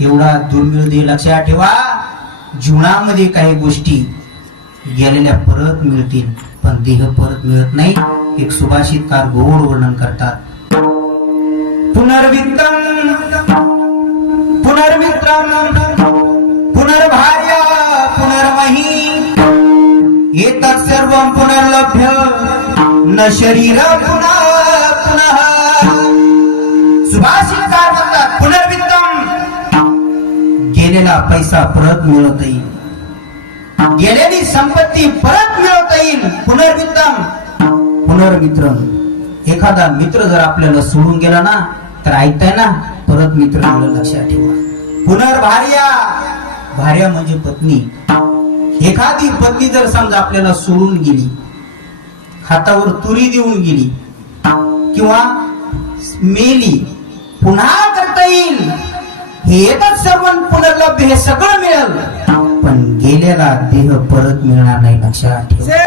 एवढा दुर्मिळ देह लक्षात ठेवा. जीवनामध्ये काही गोष्टी गेलेल्या परत मिळतील, पण देह परत मिळत नाही. एक सुभाषितकार गोड वर्णन करतात. पुनर्वित्तम पुनर्मित्रम पुनर्भार्या पुनर्मही एतत् सर्वं पुनर्लभ्य न शरीर पुनः पुनः. सुभाषितकार म्हणतात पुनर्वित्तम, गेलेला पैसा परत मिळवता येईल, गेलेली संपत्ती परत मिळवता येईल. पुनर्वित्तम पुनर्मित्रम, एखादा मित्र जर आपल्याला सोडून गेला ना तर ऐकताय ना, परत मित्र मिळेल, लक्षात ठेवा. पुनर्भार्या, भार्या म्हणजे पत्नी. एखादी पत्नी जर समजा आपल्याला सोडून गेली, हातावर तुरी देऊन गेली किंवा मेली, पुन्हा करता येईल. हे एकच सर्व पुनर्लभ्य, हे सगळं मिळेल, पण गेलेला देह परत मिळणार नाही, लक्षात ठेवा.